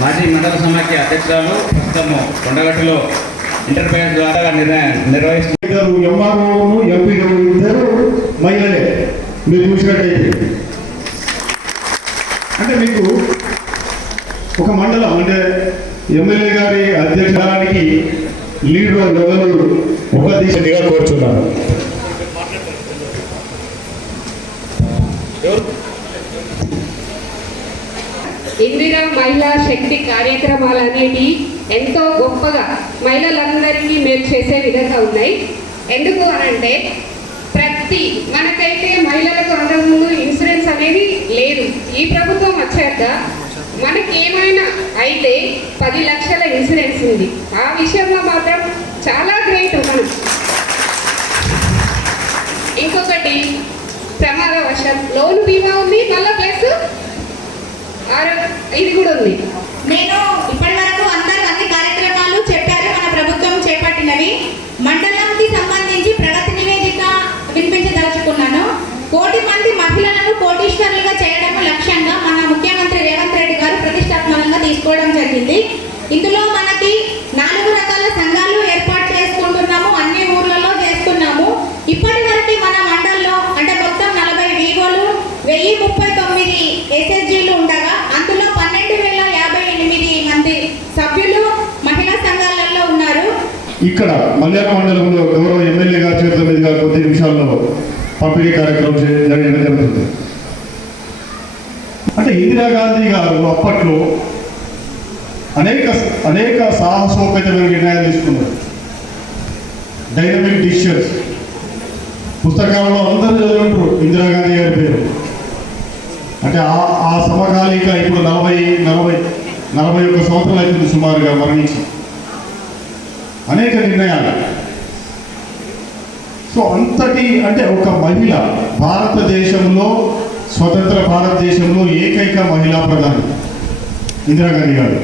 మాజీ మండల సమాఖ్య అధ్యక్షురాలు ప్రస్తుతము కొండగట్టులో ఇంటర్ఫేస్ ద్వారా నిర్వ- నిర్వహిస్తున్న ఇద్దరు ఎంఆర్ఓను ఎంపీడీ ఇద్దరు మహిళలే. మీరు చూసినట్టయితే. అంటే మీకు ఒక మండలం అంటే ఎమ్మెల్యే గారి అధ్యక్షానికి లీడర్ లెవెల్ ఒక దిశగా కోరుచున్నారు ఇందిరా మహిళా శక్తి కార్యక్రమాలు అనేవి ఎంతో గొప్పగా మహిళలందరికీ మేలు చేసే విధంగా ఉన్నాయి. ఎందుకు అనంటే ప్రతి మనకైతే మహిళలకు అంతకుముందు ఇన్సూరెన్స్ అనేది లేదు. ఈ ప్రభుత్వం వచ్చాక మనకి ఏమైనా అయితే పది లక్షల ఇన్సూరెన్స్ ఉంది. ఆ విషయంలో మాత్రం చాలా గ్రేట్ మనం. ఇంకొకటి ప్రమాదవశం. లోన్ బీమా ఉంది మళ్ళీ ప్లస్ ఇది కూడా ఉంది. నేను ఇప్పటి వరకు అందరు అన్ని కార్యక్రమాలు చెప్పారు మన ప్రభుత్వం చేపట్టినవి. మండలంకి సంబంధించి ప్రగతి నివేదిక వినిపించదలుచుకున్నాను. కోటి మంది మహిళలను కోటీశ్వరులు ఇక్కడ మల్యాల మండలంలో గౌరవ ఎమ్మెల్యే గారి చేతుల మీదుగా కొద్ది నిమిషాల్లో పంపిణీ కార్యక్రమం చే- జరగడం జరుగుతుంది. అంటే ఇందిరాగాంధీ గారు అప్పట్లో అనేక అనేక సాహసోపేతమైన నిర్ణయాలు తీసుకున్నారు. డైనమిక్ డిసిషన్స్ పుస్తకాలలో అందరూ చదివింటారు ఇందిరాగాంధీ గారి పేరు. అంటే ఆ ఆ సమకాలీక ఇప్పుడు నలభై నలభై నలభై ఒక్క సంవత్సరాలు అవుతుంది సుమారుగా మరణించి. అనేక నిర్ణయాలు. సో అంతటి అంటే ఒక మహిళ భారతదేశంలో స్వతంత్ర భారతదేశంలో ఏకైక మహిళా ప్రధాని ఇందిరాగాంధీ గారు.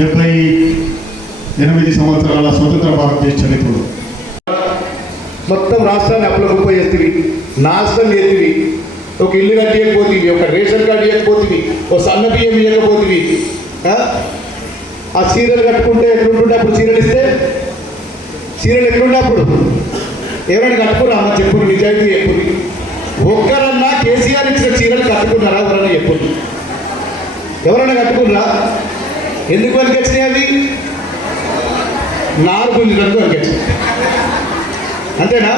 డెబ్బై ఎనిమిది సంవత్సరాల స్వతంత్ర భారతదేశ చరిత్రలో. మొత్తం రాష్ట్రాన్ని అప్పులకు చేస్తుంది నాశనం చేతివి ఒక ఇల్లు కట్టియకపోతుంది ఒక రేషన్ కార్డు ఇవ్వకపోతుంది ఒక సన్న బియ్యం ఇవ్వకపోతుంది ఆ చీరలు కట్టుకుంటే ఎట్లుంటుండే అప్పుడు చీరలు ఇస్తే? చీరలు ఎట్లుండే అప్పుడు ఎవరైనా కట్టుకురా అమ్మ చెప్పు నిజాయితీ చెప్పు. ఒక్కరన్నా కేసీఆర్ ఇచ్చిన చీరలు కట్టుకున్నారా? ఎవరన్నా చెప్పు. ఎవరైనా కట్టుకున్నారా? ఎందుకు వెనకొచ్చినాయి అవి? నాలుగు గుంజులకు వెనకొచ్చినాయి అంతేనా?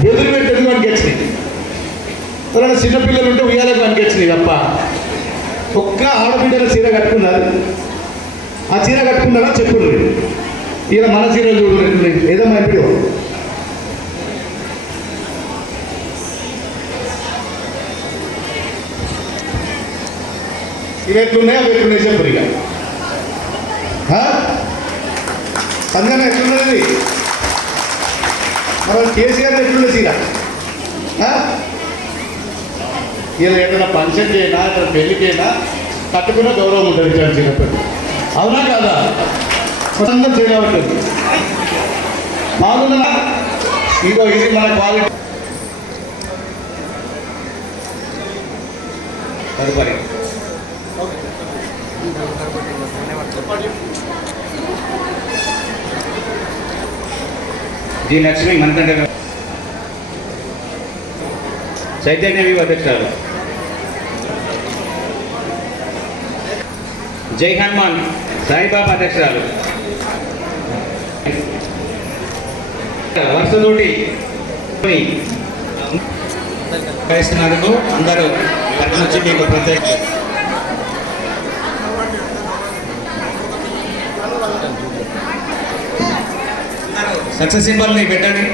బెదిరి పెట్టేందుకు మనకి వచ్చినాయి ఎవరైనా చిన్నపిల్లలు ఉంటే ఉయ్యాలకు వెనకొచ్చినాయి తప్ప ఒక్క ఆడబిడ్డల చీర కట్టుకున్నారు. ఆ చీర కట్టుకున్నారా చెప్పులు? ఈయన మన చీరలు చూడలేదు ఏదమ్మా ఇప్పుడు? ఇవి ఎట్లున్నాయి? అవి ఎట్లున్నాయి చెప్పు ఇక. అందుకని ఎట్లున్నది? మనం కేసీఆర్ ఎట్లుండే చీర? ఏదో ఏదైనా ఫంక్షన్కి అయినా ఏదైనా పెళ్ళికైనా కట్టుకున్న గౌరవం ఉంటుంది ఇట్లాంటి చిన్నప్పుడు అవునా కాదా? స్వతంత్రం చేయబట్టుంది బాగుందా? ఇదో ఇది మన క్వాలిటీ. తదుపరి. జి లక్ష్మి మనకంటే గారు. చైతన్య వివ అధ్యక్షురాలు. జై హనుమాన్. సాయిబాబా అధ్యక్షురాలు వరుసతోటి వేస్తున్నందుకు అందరూ తరఫు నుంచి మీకు ప్రత్యేక సక్సెస్ సింబల్ని పెట్టండి.